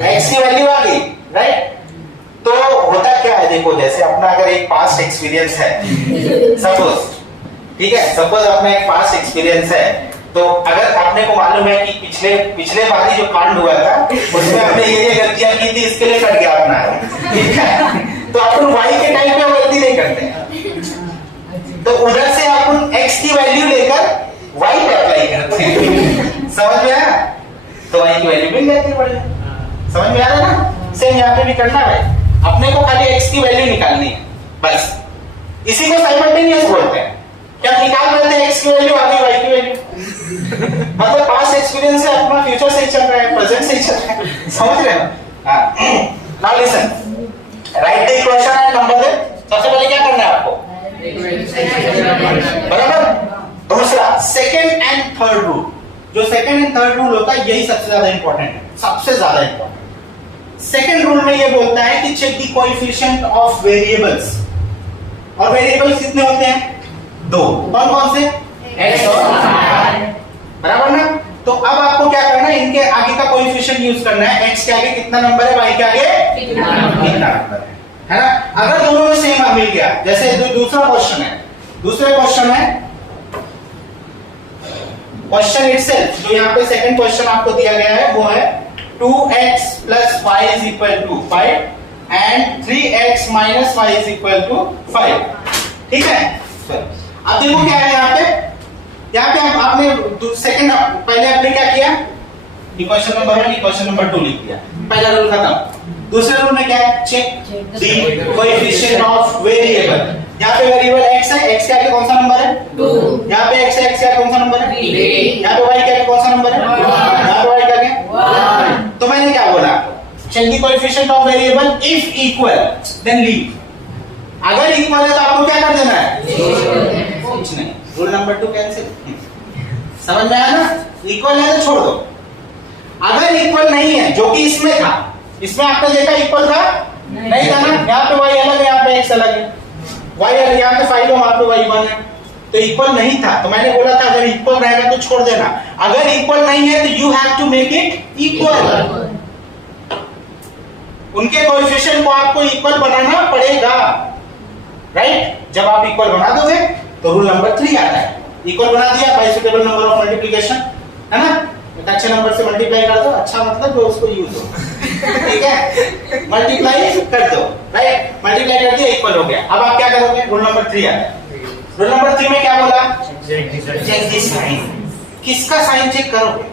X की value आ गई, right. तो होता क्या है, देखो जैसे अपना अगर एक पास्ट एक्सपीरियंस है, सपोज, ठीक है, सपोज अपना एक पास्ट एक्सपीरियंस है, तो अगर अपने को मालूम है कि पिछले बारी जो कांड हुआ था उसमें हमने ये गलतियां की थी, इसके लिए कट गया अपना, ठीक है, तो अपन वाई के टाइम पे गलती नहीं करते, तो उधर से अपन एक्स की वैल्यू लेकर वाई पे अप्लाई करते हैं। समझ में आया? तो वाई की वैल्यू मिल जाती है, बढ़िया। समझ में आ रहा है ना? सेम यहाँ पे भी करना है, अपने को खाली एक्स की वैल्यू निकालनी है, बस। इसी को साइमल्टेनियस बोलते हैं। क्या निकाल लेते हैं एक्स की वैल्यू, आगे वाई की वैल्यू। मतलब पास्ट एक्सपीरियंस से अपना फ्यूचर से ही चल रहा है, प्रेजेंट से ही चल रहा है, समझ रहे हो? Now listen, write the equation and number दे। सबसे पहले क्या करना है आपको, बराबर। दूसरा सेकंड एंड थर्ड रूल, जो सेकंड एंड थर्ड रूल होता है यही सबसे ज्यादा इंपॉर्टेंट है, सबसे ज्यादा इंपॉर्टेंट। सेकंड रूल में ये बोलता है कि check the coefficient of variables, और वेरिएबल्स कितने होते हैं? दो। कौन कौन से? एक्स और वाई, बराबर ना? तो अब आपको क्या करना है, इनके आगे का कोएफिशिएंट यूज करना है। एक्स के आगे कितना नंबर है, वाई के आगे कितना नंबर है ना? अगर दोनों में सेम मिल गया, जैसे दूसरा क्वेश्चन है, दूसरे क्वेश्चन है क्वेश्चन इटसेल्फ, जो यहाँ पे सेकंड क्वेश्चन आपको दिया गया है वो है 2x plus y is equal to 5 and 3x minus y is equal to 5, ठीक है। अब देखो क्या है यहाँ पे आपने सेकंड, पहले आपने क्या किया, इक्वेशन नंबर 1 इक्वेशन नंबर 2 लिख दिया, पहला रूल खत्म। दूसरे रूल में क्या है, check the coefficient of variable. यहाँ पे वेरिएबल x है, x के आगे कौन सा नंबर है? 2। यहाँ पे x है, x के आगे कौन सा नंबर है? 3। यहाँ पे y के आगे कौन सा नंबर है? 1। यहाँ पे y के आगे 1। तो मैंने क्या बोला, check the coefficient of variable, if equal then leave. अगर इक्वल है तो आपको क्या कर देना है, कुछ नहीं, रूल नंबर 2 कैंसिल। समझ में आया ना? इक्वल है तो छोड़ दो। अगर इक्वल नहीं है, जो कि इसमें था, इसमें आपने देखा इक्वल था नहीं था ना, यहाँ पे y अलग है, यहाँ पे x अलग है, y अलग, यहाँ पे 5 है, वहां पे y 1 है, तो इक्वल नहीं था। तो मैंने बोला था अगर इक्वल रहेगा तो छोड़ देना, अगर इक्वल नहीं है तो you have to make it equal. उनके कोएफिशिएंट को आपको इक्वल बनाना पड़ेगा, राइट। जब आप इक्वल बना दोगे तो रूल नंबर 3 आता है। इक्वल बना दिया bye suitable number of multiplication, है ना? एक अच्छे नंबर से मल्टीप्लाई कर दो, अच्छा मतलब जो उसको यूज हो, ठीक है, मल्टीप्लाई कर दो, राइट। मल्टीप्लाई कर दिया, इक्वल हो गया। अब आप क्या करोगे, रूल नंबर 3 आता है। रूल नंबर 3 में क्या बोला, चेक द साइन। किसका साइन चेक करोगे?